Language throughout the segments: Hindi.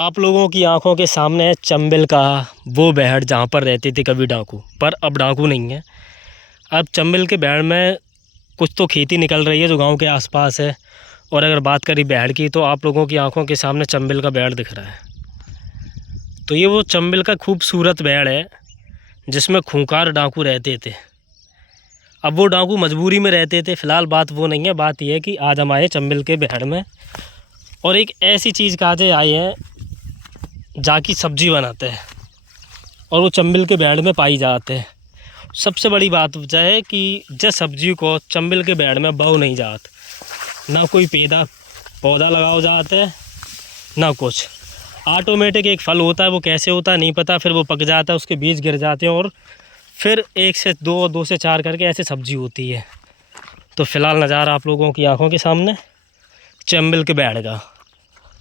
आप लोगों की आंखों के सामने है चंबल का वो बहड़ जहाँ पर रहते थे कभी डाकू, पर अब डाकू नहीं है। अब चंबल के बहड़ में कुछ तो खेती निकल रही है जो गांव के आसपास है। और अगर बात करी बहड़ की तो आप लोगों की आंखों के सामने चंबल का बहड़ दिख रहा है। तो ये वो चंबल का खूबसूरत बहड़ है जिसमें खूंखार डाकू रहते थे। अब वो डाकू मजबूरी में रहते थे, फ़िलहाल बात वो नहीं है। बात यह है कि आज हम आए चंबल के बहड़ में और एक ऐसी चीज़ का आज आए हैं जाकी सब्जी बनाते हैं और वो चंबल के बहड़ में पाई जाते हैं। सबसे बड़ी बात वजह है कि जिस सब्जी को चंबल के बहड़ में बो नहीं जात, ना कोई पौधा लगाओ जाते है ना कुछ। ऑटोमेटिक एक फल होता है, वो कैसे होता है नहीं पता, फिर वो पक जाता है, उसके बीज गिर जाते हैं और फिर 1 से 2, 2 से 4 करके ऐसे सब्जी होती है। तो फ़िलहाल नज़ारा आप लोगों की आंखों के सामने चंबल के बहड़ का।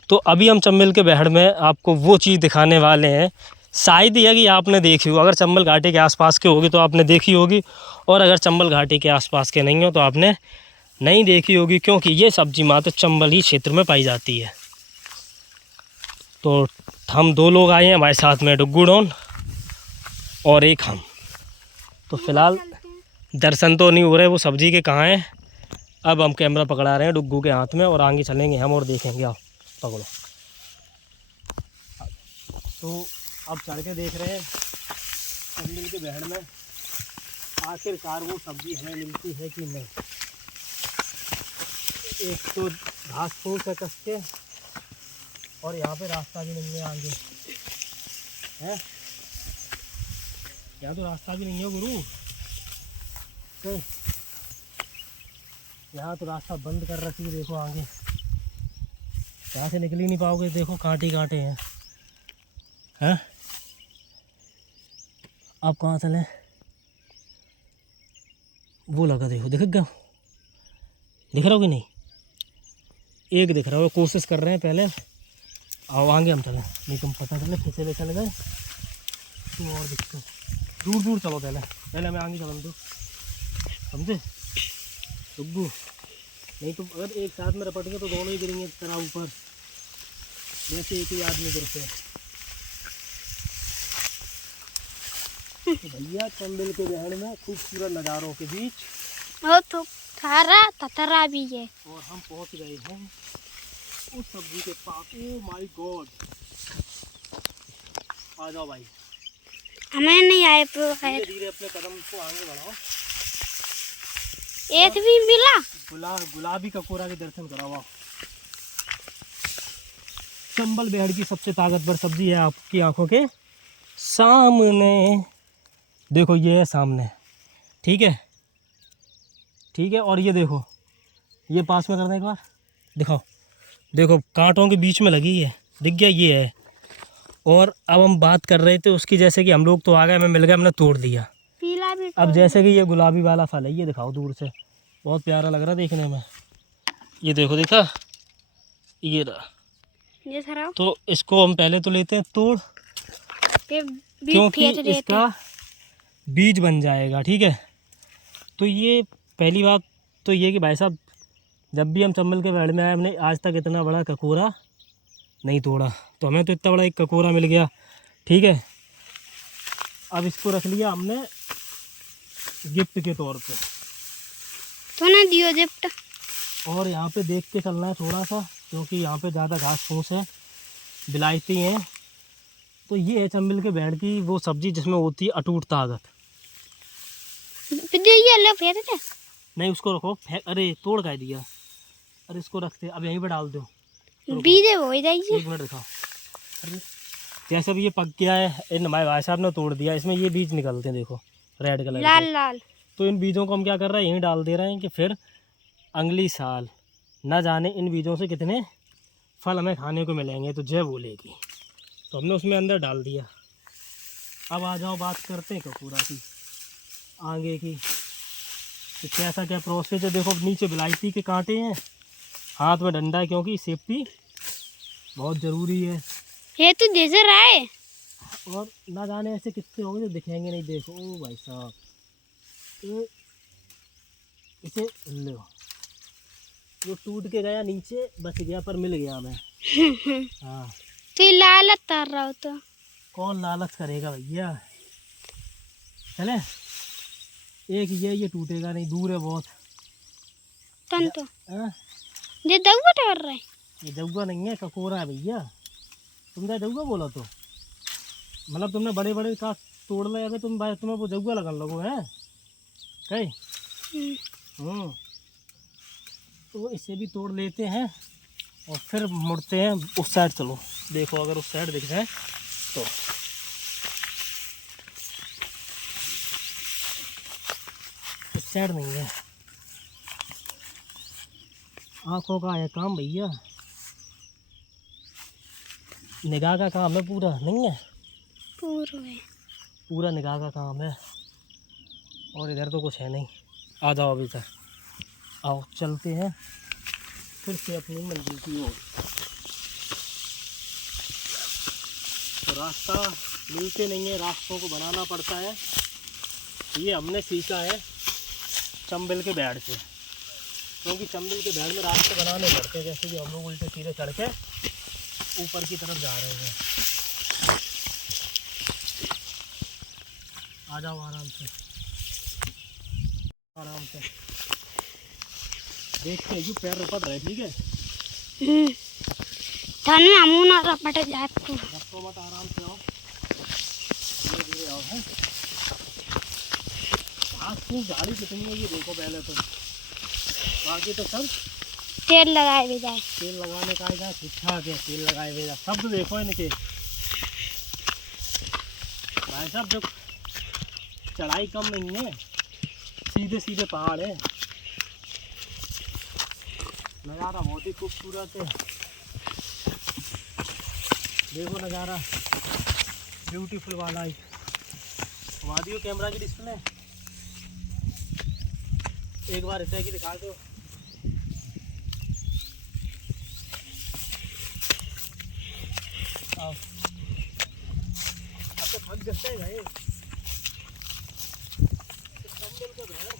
तो अभी हम चंबल के बहड़ में आपको वो चीज़ दिखाने वाले हैं, शायद यह कि आपने देखी हो। अगर चंबल घाटी के आसपास के होगी तो आपने देखी होगी, और अगर चंबल घाटी के आसपास के नहीं हो तो आपने नहीं देखी होगी, क्योंकि ये सब्जी मात्र चंबल ही क्षेत्र में पाई जाती है। तो हम 2 लोग आए हैं हमारे साथ में, डुग्गू डॉन और एक हम। तो फ़िलहाल दर्शन तो नहीं हो रहे वो सब्जी के कहाँ हैं। अब हम कैमरा पकड़ा रहे हैं डुग्गू के हाथ में और आगे चलेंगे हम और देखेंगे। आओ पकड़ो। तो अब चढ़ के देख रहे हैं चंबल के बहड़ में आखिरकार वो सब्जी हमें मिलती है कि नहीं। एक तो घास फूस है कस के, और यहाँ पे रास्ता भी नहीं है आगे है। यहाँ तो रास्ता भी नहीं है गुरु, तो यहाँ तो रास्ता बंद कर रखी है। देखो आगे यहाँ से निकल ही नहीं पाओगे, देखो कांटे कांटे हैं। हैं आप कहाँ चलें? वो लगा देखो, दिख गया? दिख रहा हो कि नहीं? एक दिख रहा हो। कोशिश कर रहे हैं पहले। आओ आगे हम चलें, नहीं तुम पता चले फिर से चले गए तो और दिक्कत। दूर दूर चलो, पहले मैं आगे चलूँ तो समझे डुग्गू। नहीं तो अगर एक साथ में रपट गए तो दोनों ही गिरेंगे तरह ऊपर, जैसे एक ही आदमी गिरते हैं। तो भैया चंबल के बहड़ में खूबसूरत नज़ारों के बीच और तो थारा ततरा भी है, और हम पहुंच गए हैं उस सब्जी के पास। ओ माय गॉड, आ जाओ भाई। हमें नहीं आए तो धीरे धीरे अपने कदम को आगे बढ़ाओ। एक भी मिला। गुलाबी ककोरा के दर्शन कराओ। चंबल बहड़ की सबसे ताकतवर सब्जी है आपकी आंखों के सामने। देखो ये है सामने, ठीक है ठीक है। और ये देखो, ये पास में करना एक बार दिखाओ। देखो कांटों के बीच में लगी है, दिख गया ये है। और अब हम बात कर रहे थे उसकी, जैसे कि हम लोग तो आ गए, हमें मिल गया, हमने तोड़ दिया। पीला भी अब जैसे कि ये गुलाबी वाला फल है, ये दिखाओ दूर से, बहुत प्यारा लग रहा है देखने में। ये देखो, देखा ये रहा। तो इसको हम पहले तो लेते हैं तोड़, क्योंकि इसका बीज बन जाएगा, ठीक है। तो ये पहली बात तो ये कि भाई साहब जब भी हम चंबल के बहड़ में आए, हमने आज तक इतना बड़ा ककोरा नहीं तोड़ा। तो हमें तो इतना बड़ा एक ककोरा मिल गया, ठीक है। अब इसको रख लिया हमने गिफ्ट के तौर पे, तो ना दियो गिफ्ट। और यहाँ पे देख के चलना है थोड़ा सा, क्योंकि यहाँ पे ज़्यादा घास फूस है, विलायती हैं। तो ये है चंबल के बहड़ की वो सब्जी जिसमें होती है अटूट ताकत। ये ले फेंक दे। नहीं उसको रखो, अरे तोड़ का दिया। अरे इसको रखते, अब यहीं पर डाल दो, बीज हो जाएगी। 1 मिनट दिखाओ। अरे जैसे भी ये पक गया है, इन हमारे भाई साहब ने तोड़ दिया, इसमें ये बीज निकलते हैं देखो रेड कलर लाल के। लाल। तो इन बीजों को हम क्या कर रहे हैं, यहीं डाल दे रहे हैं कि फिर अगली साल ना जाने इन बीजों से कितने फल हमें खाने को मिलेंगे, तो जय बोलेगी। तो हमने उसमें अंदर डाल दिया। अब आ जाओ बात करते हैं कपूरा की आगे की, तो कैसा क्या प्रोसेस है। देखो नीचे विलायती के कांटे हैं, हाथ में डंडा है, क्योंकि सेफ्टी बहुत ज़रूरी है। ये तो जैसे रहा है, और ना जाने ऐसे कितने होंगे जो दिखेंगे नहीं। देखो ओ भाई साहब, इसे लो, वो टूट के गया नीचे, बच गया पर मिल गया हमें। हाँ तो ये लालच कर रहा हो तो। कौन लालच करेगा भैया, चले एक ये टूटेगा नहीं, दूर है बहुत। तन तो हाँ? ये दउआ टहर रहा है। ये जौगा नहीं है, ककोरा है भैया। तुमने जौगा बोला तो मतलब तुमने बड़े बड़े का तोड़ लिया अगर तुम्हें वो जौगा लगन लगो है कहीं। तो इसे भी तोड़ लेते हैं और फिर मुड़ते हैं उस साइड। चलो देखो अगर उस साइड दिख जाए तो। इस साइड नहीं है, आंखों का है काम भैया, निगाह का काम है, पूरा नहीं है, पूरा निगाह का काम है। और इधर तो कुछ है नहीं। आ जाओ अभी तक, आओ चलते हैं फिर से अपनी मंजिल की ओर। तो रास्ता मिलते नहीं है, रास्तों को बनाना पड़ता है। ये हमने सीखा है चंबल के बैड से, क्योंकि चंबल के बैड में रास्ते बनाने पड़ते हैं। जैसे कि हम लोग उल्टे सीधे चढ़ के ऊपर की तरफ जा रहे हैं। आ जाओ आराम से, आराम से देखते हैं, पैर रपट रहे, ठीक है। धन में हमू ना रपट जाए तो मत, आराम से आओ, धीरे धीरे आओ। है आज क्यों गाड़ी कितनी है ये देखो पहले तो, बाकी तो सब तेल लगाए भी जाए। तेल लगाने का है, ठीक ठाक है, तेल लगाए हुए सब तो देखो इनके भाई साहब। जो चढ़ाई कम नहीं है, सीधे सीधे पहाड़ है, नज़ारा बहुत ही खूबसूरत है। देखो नज़ारा ब्यूटीफुल वाला है। वादियो कैमरा की डिस्प्ले एक बार ऐसा की दिखा दो। अब तो थक जाते हैं भाई। चंबल का बैड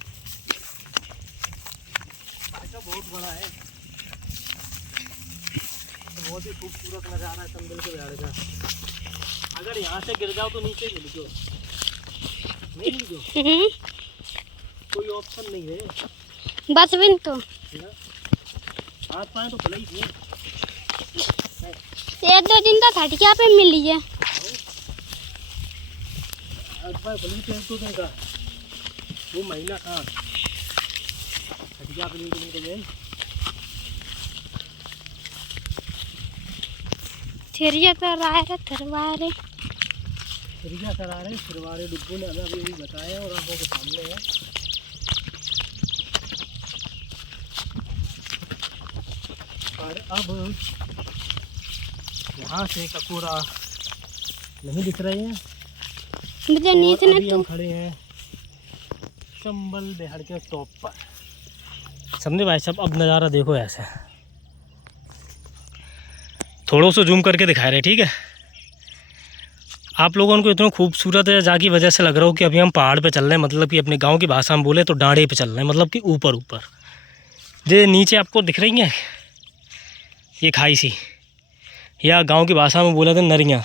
ऐसा बहुत बड़ा है, बहुत ही खूबसूरत नज़ारा है चंबल के बैड का। अगर यहाँ से गिर जाओ तो नीचे मिल जाओ, नहीं मिल जाओ, कोई ऑप्शन नहीं है। बस बिन तो हाथ पाए तो भले ही नहीं। एक दो दिन तो खटिया पे मिल लीजिए। हाथ पाए भले ही तो देगा वो महीना कहाँ खटिया पे नहीं तो थिरिया तो राय रे थरवारे तरीका करा रहे फिरवारे डुब्बू ने हमें अभी बताया और आंखों के सामने है। और अब यहाँ से ककोरा नहीं दिख रहे हैं, मुझे नीचे और ना अभी तू हम खड़े हैं चंबल बेहड़ के टॉप पर। समझे भाई साहब, अब नज़ारा देखो ऐसे, थोड़ा सा जूम करके दिखा रहे, ठीक है। आप लोगों को इतना खूबसूरत है जहाँ की वजह से लग रहा हो कि अभी हम पहाड़ पे चल रहे हैं, मतलब कि अपने गांव की भाषा में बोले तो डांडे पे चल रहे हैं, मतलब कि ऊपर ऊपर। ये नीचे आपको दिख रही हैं ये खाई सी, या गांव की भाषा में बोला तो नरियाँ।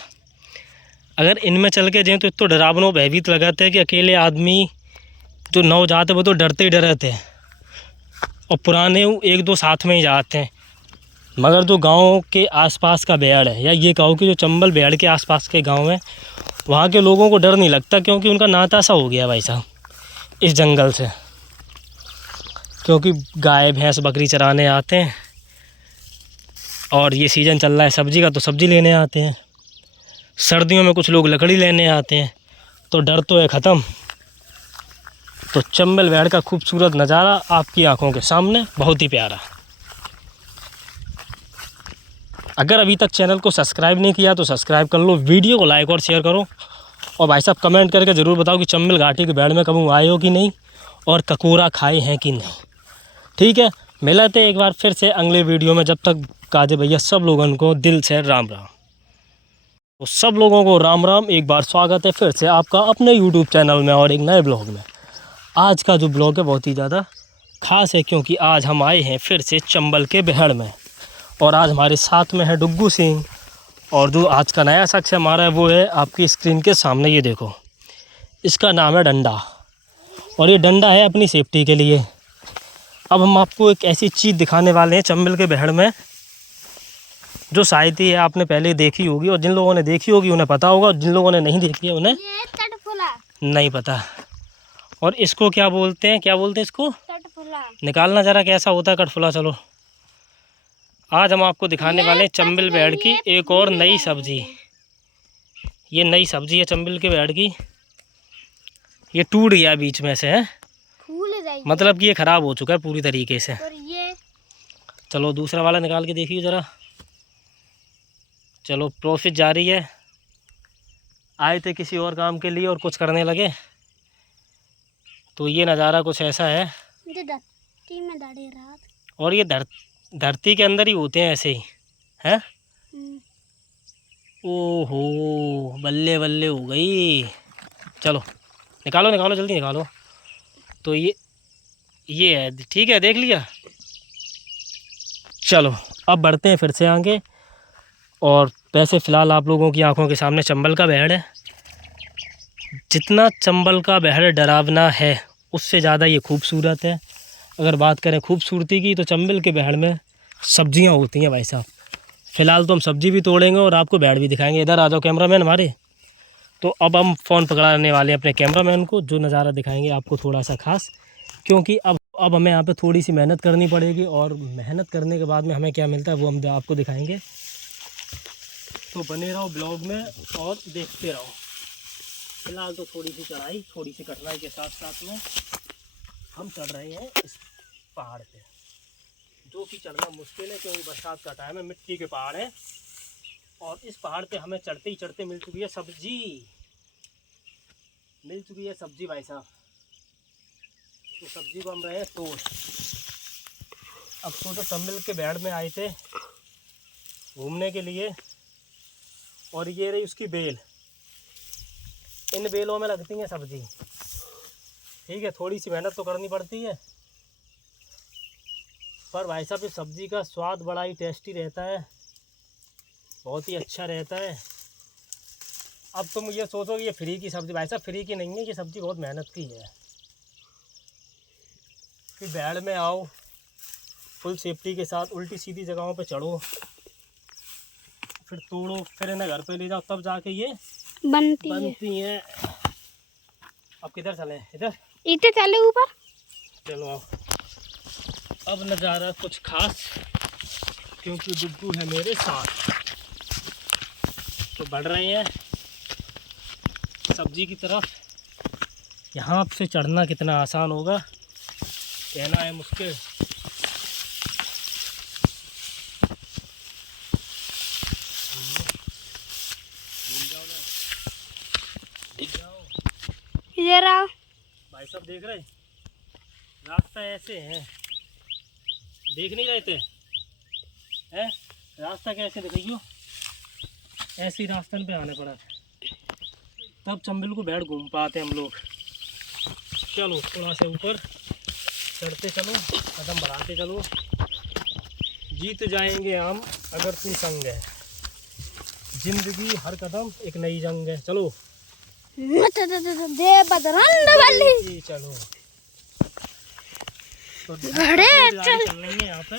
अगर इनमें चल के जाएँ तो इतना डरावना भयभीत लगाते हैं कि अकेले आदमी जो नौ जाते हैं वो तो डरते ही डरते हैं, और पुराने एक दो साथ में ही जाते हैं। मगर जो गांव के आसपास का बेहड़ है, या ये कहो कि जो चंबल बेहड़ के आसपास के गांव हैं, वहाँ के लोगों को डर नहीं लगता, क्योंकि उनका नाता सा हो गया भाई साहब इस जंगल से। क्योंकि गाय भैंस बकरी चराने आते हैं, और ये सीज़न चल रहा है सब्ज़ी का तो सब्ज़ी लेने आते हैं, सर्दियों में कुछ लोग लकड़ी लेने आते हैं, तो डर तो है ख़त्म। तो चंबल बेहड़ का खूबसूरत नज़ारा आपकी आंखों के सामने, बहुत ही प्यारा। अगर अभी तक चैनल को सब्सक्राइब नहीं किया तो सब्सक्राइब कर लो, वीडियो को लाइक और शेयर करो, और भाई साहब कमेंट करके ज़रूर बताओ कि चंबल घाटी के बेहड़ में कभी आए हो कि नहीं, और ककोरा खाए हैं कि नहीं, ठीक है। मिलते हैं एक बार फिर से अगले वीडियो में। जब तक काजे भैया सब लोगों को दिल से राम राम। तो सब लोगों को राम राम, एक बार स्वागत है फिर से आपका अपने यूट्यूब चैनल में और एक नए ब्लॉग में। आज का जो ब्लॉग है बहुत ही ज़्यादा खास है, क्योंकि आज हम आए हैं फिर से चंबल के बेहड़ में, और आज हमारे साथ में है डुग्गू सिंह और जो आज का नया शख्स हमारा है वो है आपकी स्क्रीन के सामने, ये देखो, इसका नाम है डंडा, और ये डंडा है अपनी सेफ्टी के लिए। अब हम आपको एक ऐसी चीज़ दिखाने वाले हैं चंबल के बहड़ में जो शायद ही है आपने पहले देखी होगी, और जिन लोगों ने देखी होगी उन्हें पता होगा, और जिन लोगों ने नहीं देखी है उन्हें ये तटफुला। नहीं पता। और इसको क्या बोलते हैं, क्या बोलते हैं इसको? तटफुला। निकालना ज़रा कैसा होता है कटफुला। चलो आज हम आपको दिखाने वाले हैं चंबल बहड़ की एक और नई सब्जी। ये नई सब्जी है चंबल के बहड़ की। ये टूट गया बीच में से, है फूल रही है। मतलब कि ये ख़राब हो चुका है पूरी तरीके से। और ये चलो दूसरा वाला निकाल के देखिए ज़रा। चलो प्रोसेस जारी है। आए थे किसी और काम के लिए और कुछ करने लगे, तो ये नज़ारा कुछ ऐसा है। मुझे धरती में दाढ़ी रात। और ये धरती के अंदर ही होते हैं ऐसे ही, हैं। ओहो बल्ले बल्ले हो गई। चलो निकालो निकालो जल्दी निकालो। तो ये है, ठीक है, देख लिया। चलो अब बढ़ते हैं फिर से आगे। और वैसे फ़िलहाल आप लोगों की आंखों के सामने चंबल का बहड़ है। जितना चंबल का बहड़ डरावना है उससे ज़्यादा ये खूबसूरत है। अगर बात करें खूबसूरती की तो चंबल के बहड़ में सब्जियां होती हैं भाई साहब। फ़िलहाल तो हम सब्ज़ी भी तोड़ेंगे और आपको बहड़ भी दिखाएंगे। इधर आ जाओ कैमरामैन हमारे। तो अब हम फ़ोन पकड़ाने वाले हैं अपने कैमरामैन को, जो नज़ारा दिखाएंगे आपको थोड़ा सा ख़ास, क्योंकि अब हमें यहाँ पे थोड़ी सी मेहनत करनी पड़ेगी, और मेहनत करने के बाद में हमें क्या मिलता है वो हम आपको दिखाएंगे। तो बने रहो ब्लॉग में और देखते रहो। फ़िलहाल तो थोड़ी सी चढ़ाई, थोड़ी सी कठिनाई के साथ साथ में हम चढ़ रहे हैं इस पहाड़ पे, जो कि चढ़ना मुश्किल है क्योंकि बरसात का टाइम है, मिट्टी के पहाड़ हैं। और इस पहाड़ पे हमें चढ़ते ही चढ़ते मिल चुकी है सब्जी, मिल चुकी है सब्जी भाई साहब। तो सब्जी को हम रहे हैं तोड़। अब तो चंबल के बहड़ में आए थे घूमने के लिए, और ये रही उसकी बेल। इन बेलों में लगती है सब्जी। ठीक है, थोड़ी सी मेहनत तो करनी पड़ती है, पर भाई साहब इस सब्ज़ी का स्वाद बड़ा ही टेस्टी रहता है, बहुत ही अच्छा रहता है। अब तुम ये सोचो कि ये फ्री की सब्ज़ी, भाई साहब फ्री की नहीं है, ये सब्ज़ी बहुत मेहनत की है। फिर बहड़ में आओ, फुल सेफ्टी के साथ उल्टी सीधी जगहों पे चढ़ो, फिर तोड़ो, फिर इन्हें घर पे ले जाओ, तब जाके ये बनती हैं। अब किधर चलें? इधर चले ऊपर। चलो आओ। अब नज़ारा कुछ खास, क्योंकि डुग्गू है मेरे साथ। तो बढ़ रहे हैं सब्जी की तरफ। यहाँ से चढ़ना कितना आसान होगा कहना है मुश्किल। इधर आओ भाई साहब, देख रहे रास्ता ऐसे है, देख नहीं रहे थे हैं? रास्ता कैसे दिखाइयो, ऐसे ही रास्ते पे आने पड़ा, तब चंबल को बैठ घूम पाते हम लोग। चलो थोड़ा से ऊपर चढ़ते चलो, कदम बढ़ाते चलो, जीत जाएंगे हम अगर तू संग है। जिंदगी हर कदम एक नई जंग है। चलो दे बदरंड वाली। चलो तो घड़े चल लेंगे यहाँ पे।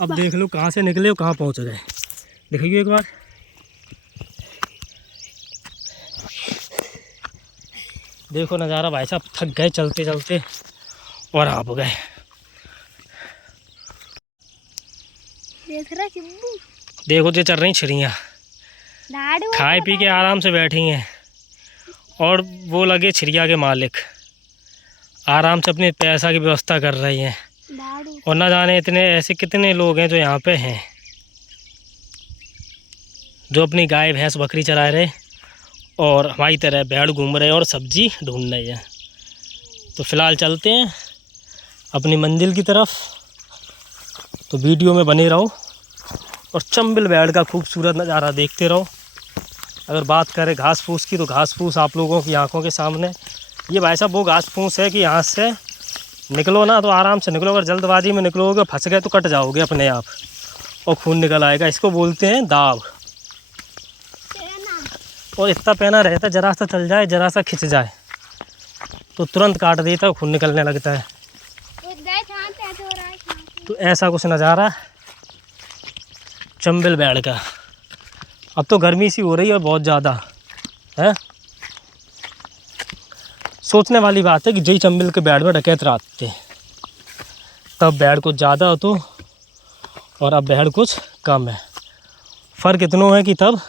अब देख लो कहाँ से निकले हो कहाँ पहुँच गए, देखिए एक बार। देखो नज़ारा भाई साहब, थक गए चलते चलते और आप गए। देख रहा चिब्बू, देखो जो चल रही चिड़ियाँ, खाए पी के आराम से बैठी हैं, और वो लगे चिड़िया के मालिक आराम से अपनी पैसा की व्यवस्था कर रही हैं। और ना जाने इतने ऐसे कितने लोग हैं जो यहाँ पे हैं जो अपनी गाय भैंस बकरी चरा रहे और हमारी तरह भेड़ घूम रहे हैं और सब्जी ढूंढ रहे हैं। तो फ़िलहाल चलते हैं अपनी मंजिल की तरफ। तो वीडियो में बने रहो और चंबल बहड़ का खूबसूरत नज़ारा देखते रहो। अगर बात करें घास फूस की, तो घास फूस आप लोगों की आंखों के सामने। ये भाई साहब वो घास फूस है कि यहाँ से निकलो ना तो आराम से निकलो, अगर जल्दबाजी में निकलोगे फंस गए तो कट जाओगे अपने आप। और खून निकल आएगा। इसको बोलते हैं दाव। और इतना पैना रहता है, जरा सा चल जाए, जरा सा खिंच जाए तो तुरंत काट देता है, खून निकलने लगता है। तो ऐसा कुछ नज़ारा चंबल बैड़ का। अब तो गर्मी सी हो रही है बहुत ज़्यादा है। सोचने वाली बात है कि जय चंबल के बैड़ में डकैत रात थे, तब बैड़ कुछ ज़्यादा हो तो, और अब बैड़ कुछ कम है। फ़र्क इतना है कि तब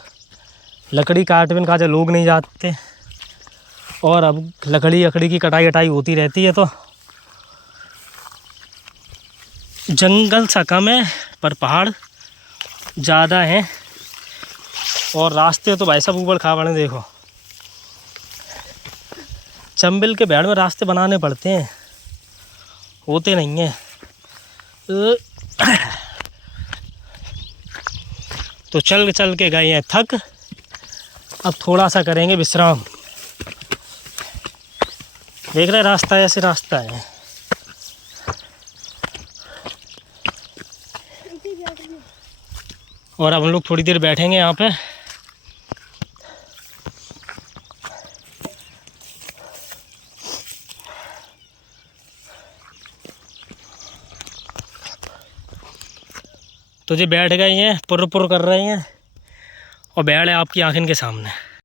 लकड़ी काटने का जो लोग नहीं जाते, और अब लकड़ी की कटाई होती रहती है, तो जंगल सा कम है पर पहाड़ ज़्यादा हैं। और रास्ते तो भाई साहब ऊबड़ खाबड़ देखो। चंबल के बैड़ में रास्ते बनाने पड़ते हैं, होते नहीं हैं। तो चल के गए हैं थक, अब थोड़ा सा करेंगे विश्राम। देख रहे रास्ता ऐसे रास्ता है। और अब हम लोग थोड़ी देर बैठेंगे यहाँ पे। तो जी बैठ गए हैं, पुर कर रहे हैं, और बैड़ है आपकी आँखों के सामने।